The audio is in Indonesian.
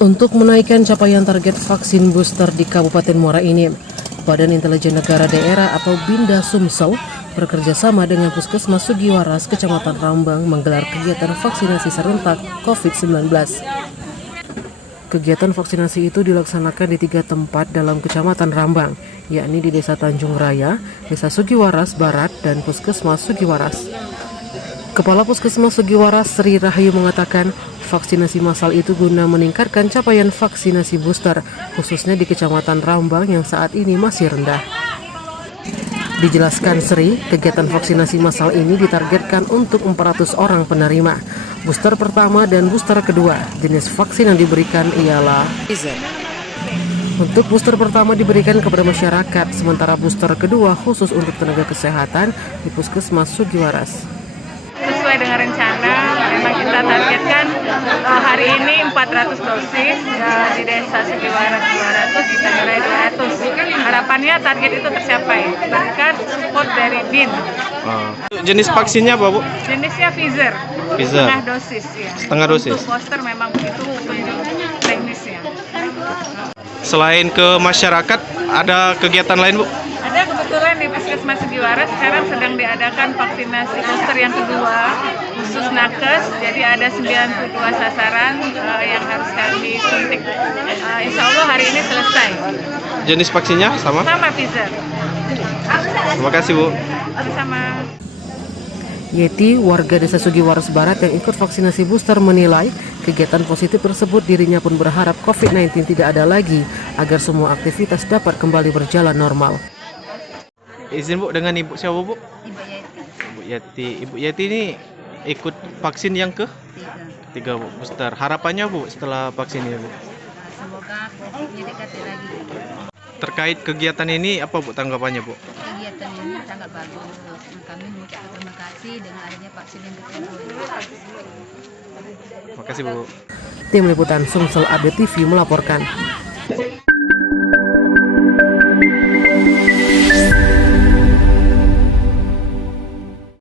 Untuk menaikkan capaian target vaksin booster di Kabupaten Muara Enim, Badan Intelijen Negara Daerah atau Binda Sumsel bekerja sama dengan Puskesmas Sugiwaras, Kecamatan Rambang menggelar kegiatan vaksinasi serentak COVID-19. Kegiatan vaksinasi itu dilaksanakan di 3 tempat dalam Kecamatan Rambang, yakni di Desa Tanjung Raya, Desa Sugiwaras Barat, dan Puskesmas Sugiwaras. Kepala Puskesmas Sugiwaras Sri Rahayu mengatakan, vaksinasi massal itu guna meningkatkan capaian vaksinasi booster, khususnya di Kecamatan Rambang yang saat ini masih rendah. Dijelaskan Sri, kegiatan vaksinasi massal ini ditargetkan untuk 400 orang penerima. Booster pertama dan booster kedua, jenis vaksin yang diberikan ialah Pfizer. Untuk booster pertama diberikan kepada masyarakat, sementara booster kedua khusus untuk tenaga kesehatan di Puskesmas Sugiwaras. Sesuai dengan rencana, memang kita targetkan hari ini 400 dosis, di Desa Sugiwaras 200, di Tanjung Raya 200. Harapannya target itu tercapai berkat support dari BIN. Jenis vaksinnya apa, Bu? Jenisnya Pfizer, setengah dosis ya. Setengah dosis. Untuk poster memang begitu petunjuk teknisnya. Selain ke masyarakat, ada kegiatan lain, Bu? Ada kebetulan di Puskesmas Sugiwaras sekarang sedang diadakan vaksinasi booster yang kedua khusus nakes. Jadi ada 92 sasaran yang harus kami suntik. Insya Allah hari ini selesai. Jenis vaksinnya sama? Sama Pfizer. Terima kasih, Bu. Sama. Yeti, warga Desa Sugiwaras Barat yang ikut vaksinasi booster menilai kegiatan positif tersebut. Dirinya pun berharap COVID-19 tidak ada lagi agar semua aktivitas dapat kembali berjalan normal. Izin, Bu, dengan Ibu siapa, Bu? Ibu Yeti. Ibu Yeti. Ibu Yeti ini ikut vaksin yang ketiga, Bu, booster. Harapannya, Bu, setelah vaksin ini, Bu? Semoga COVID-nya dekati lagi. Terkait kegiatan ini, apa, Bu, tanggapannya, Bu? Kegiatan ini sangat bagus. Kami mengucapkan terima kasih dengan adanya vaksin yang kedua. Terima kasih, Bu. Tim Liputan Sumsel Update TV melaporkan.